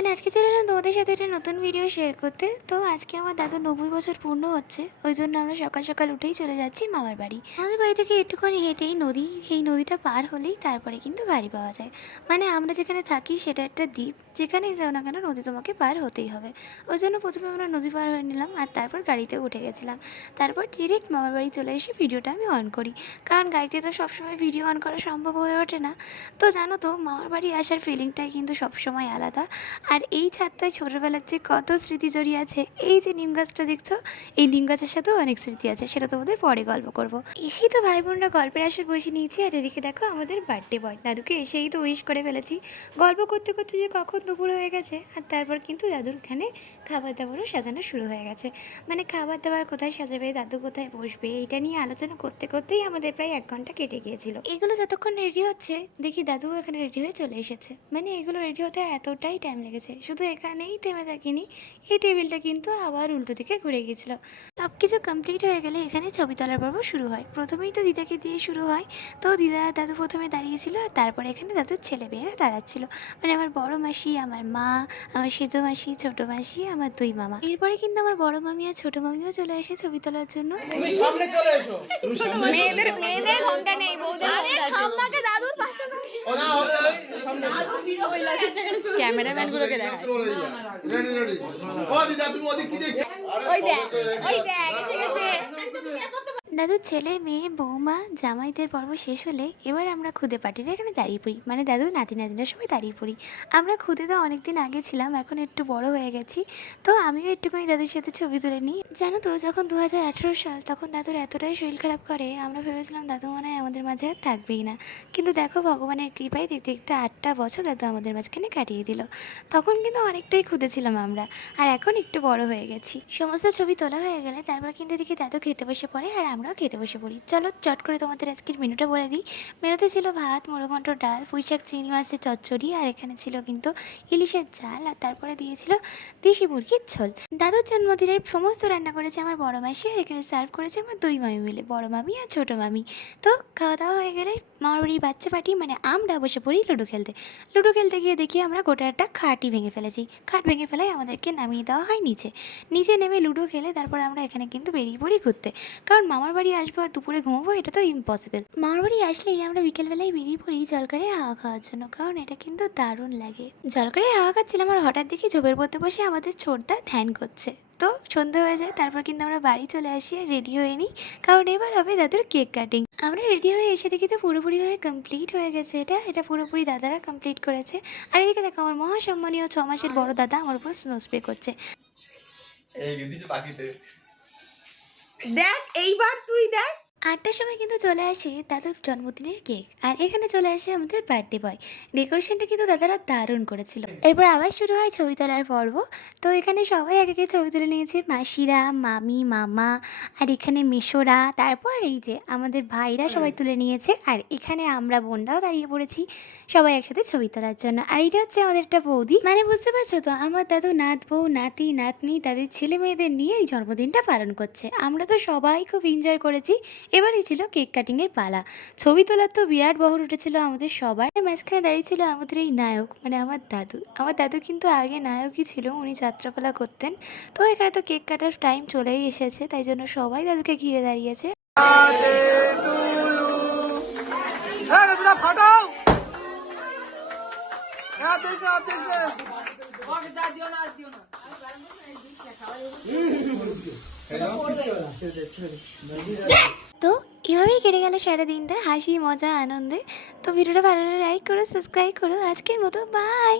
Everyone, আজকে চলে এলাম তোমাদের সাথে একটা নতুন ভিডিও শেয়ার করতে। তো আজকে আমার দাদুর 90 বছর পূর্ণ হচ্ছে, ওই জন্য আমরা সকাল সকাল উঠেই চলে যাচ্ছি মামার বাড়ি। আমাদের বাড়ি থেকে একটুখানি হেঁটেই নদী, সেই নদীটা পার হলেই তারপরে কিন্তু গাড়ি পাওয়া যায়। মানে আমরা যেখানে থাকি সেটা একটা দ্বীপ, যেখানেই যাও না কেন নদী তোমাকে পার হতেই হবে। ওই জন্য প্রথমে আমরা নদী পার হয়ে নিলাম আর তারপর গাড়িতে উঠে গেছিলাম। তারপর ডিরেক্ট মামার বাড়ি চলে এসে ভিডিওটা আমি অন করি, কারণ গাড়িতে তো সবসময় ভিডিও অন করা সম্ভব হয়ে ওঠে না। তো জানো তো, মামার বাড়ি আসার ফিলিংটাই কিন্তু সবসময় আলাদা। আর এই ছাদটায় ছোটোবেলার যে কত স্মৃতি জড়িয়ে আছে। এই যে নিম গাছটা দেখছো, এই নিম গাছের সাথেও অনেক স্মৃতি আছে, সেটা তোমাদের পরে গল্প করব। এসেই তো ভাই বোনরা গল্পের আসর বসে নিয়েছি, আর এদিকে দেখো আমাদের বার্থডে বয় দাদুকে এসেই তো উইশ করে ফেলেছি। গল্প করতে করতে যে কখন দুপুর হয়ে গেছে, আর তারপর কিন্তু দাদুর এখানে খাবার দাবারও সাজানো শুরু হয়ে গেছে। মানে খাবার দাবার কোথায় সাজাবে, দাদু কোথায় বসবে, এটা নিয়ে আলোচনা করতে করতেই আমাদের প্রায় 1 ঘন্টা কেটে গিয়েছিল। এগুলো যতক্ষণ রেডি হচ্ছে দেখি দাদু এখানে রেডি হয়ে চলে এসেছে। মানে এগুলো রেডি হতে এতটাই টাইম লেগেছে, শুধু এখানেই থেমে থাকিনি, এই টেবিলটা কিন্তু আবার উল্টো দিকে ঘুরে গিয়েছিল। সব কিছু কমপ্লিট হয়ে গেলে এখানে ছবি তোলার পর্ব শুরু হয়। প্রথমেই তো দিদাকে দিয়ে শুরু হয়। তো দিদা দাদু প্রথমে দাঁড়িয়েছিল, আর তারপরে এখানে দাদুর ছেলে মেয়েরা দাঁড়াচ্ছিল। মানে আমার বড় মাসি, আমার মা, আমার সেজো মাসি, ছোট মাসি, আমার দুই মামা। এরপরে কিন্তু আমার বড় মামি আর ছোট মামিও চলে আসে ছবি তোলার জন্য। তুমি সামনে চলে এসো। মেয়েদের ঘন্টা নেই, বউদের ঠাম্মাকে দাদুর পাশে না সামনে ক্যামেরাম্যান গুলোকে দেখা। রেডি রেডি ও দিদা তুমি ওদিক কি দেখছো? ওই দেখ এসে গেছে। দাদুর ছেলে মেয়ে বৌমা জামাইদের পর্ব শেষ হলে এবার আমরা খুদে পার্টিরা এখানে দাঁড়িয়ে পড়ি। মানে দাদু নাতি নাতিনার সবাই দাঁড়িয়ে পড়ি। আমরা খুদে তো অনেকদিন আগে ছিলাম, এখন একটু বড় হয়ে গেছি। তো আমিও একটুখানি দাদুর সাথে ছবি তুলে নিই। জানো তো, যখন 2018 সাল, তখন দাদুর এতটাই শরীর খারাপ করে, আমরা ভেবেছিলাম দাদু মনে হয় আমাদের মাঝে আর থাকবেই না। কিন্তু দেখো, ভগবানের কৃপায় দেখতে দেখতে 8টা বছর দাদু আমাদের মাঝখানে কাটিয়ে দিল। তখন কিন্তু অনেকটাই খুদে ছিলাম আমরা, আর এখন একটু বড় হয়ে গেছি। সমস্ত ছবি তোলা হয়ে গেলে তারপর কিন্তু দেখি দাদু খেতে বসে পড়ে, আর আমরাও খেতে বসে পড়ি। চলো চট করে তোমাদের আজকের মেনুটা বলে দিই। মেনুতে ছিল ভাত, মুড়োঘণ্ট, ডাল, পুঁইশাক, চিংড়ি মাছের চচ্চড়ি, আর এখানে ছিল কিন্তু ইলিশের ঝাল, আর তারপরে দিয়েছিল দেশি মুরগির ঝোল। দাদুর জন্মদিনের সমস্ত রান্না করেছে আমার বড় মাসি, আর এখানে সার্ভ করেছে আমার দুই মামি মিলে, বড় মামি আর ছোটো মামি। তো খাওয়া দাওয়া হয়ে গেলে মামার বাড়ির বাচ্চা পার্টি মানে আমরা বসে পড়ি লুডো খেলতে। লুডো খেলতে গিয়ে দেখি আমরা গোটা একটা খাটই ভেঙে ফেলেছি। খাট ভেঙে ফেলায় আমাদেরকে নামিয়ে দেওয়া হয় নিচে নেমে লুডো খেলে তারপর আমরা এখানে কিন্তু বেরিয়ে পড়ি ঘুরতে, কারণ মামার বাড়ি আসবো আর দুপুরে ঘুমাবো এটা তো ইম্পসিবল। মামার বাড়ি আসলেই আমরা বিকেলবেলায় বেরিয়ে পড়ি জলকারে হাওয়া খাওয়ার জন্য, কারণ এটা কিন্তু দারুণ লাগে। জলকারে হাওয়া খাচ্ছিলাম আর হঠাৎ দেখি ঝোপের মধ্যে বসে আমাদের ছোটদা ধ্যান করছে। তো সন্ধ্যা হয়ে যায়, তারপর কিন্তু আমরা বাড়ি চলে আসি আর রেডি হয়ে নিই, কারণ এবার হবে দাদুর কেক কাটিং। আমরা রেডি হয়ে এসে দেখি তো পুরোপুরিভাবে কমপ্লিট হয়ে গেছে। এটা পুরোপুরি দাদারা কমপ্লিট করেছে। আর এদিকে দেখো আমার মহাসম্মানীয় 6 মাসের বড় দাদা আমার উপর স্নো স্প্রে করছে। এই গেন্দিছে পাখিতে দেখ এইবার তুই দেখ। 8টার সময় কিন্তু চলে আসে দাদুর জন্মদিনের কেক, আর এখানে চলে আসে আমাদের বার্থডে বয়। ডেকোরেশনটা কিন্তু দাদারা দারুণ করেছিল। এরপর আবার শুরু হয় ছবি তোলার পর্ব। তো এখানে সবাই এক একে ছবি তুলে নিয়েছে, মাসিরা, মামি, মামা, আর এখানে মেশোরা, তারপর এই যে আমাদের ভাইরা সবাই তুলে নিয়েছে, আর এখানে আমরা বোনরাও দাঁড়িয়ে পড়েছি সবাই একসাথে ছবি তোলার জন্য। আর এটা হচ্ছে আমাদের একটা বৌদি। মানে বুঝতে পারছো তো, আমার দাদু নাত বউ, নাতি নাতনি, তাদের ছেলে মেয়েদের নিয়ে এই জন্মদিনটা পালন করছে। আমরা তো সবাই খুব এনজয় করেছি। এবারই ছিল কেক কাটিংয়ের পালা। ছবি তোলার তো বিরাট বহর উঠেছিল আমাদের সবার। মাঝখানে দাঁড়িয়েছিল আমাদের এই নায়ক, মানে আমার দাদু। আমার দাদু কিন্তু আগে নায়কই ছিল, উনি যাত্রাপালা করতেন। তো এখানে তো কেক কাটার টাইম চলেই এসেছে, তাই জন্য সবাই দাদুকে ঘিরে দাঁড়িয়েছে। ফাটাও তো এভাবেই কেটে গেল সারা দিনটা হাসি মজা আনন্দে। তো ভিডিওটা ভালো লাগলে লাইক করো, সাবস্ক্রাইব করো। আজকের মতো বাই।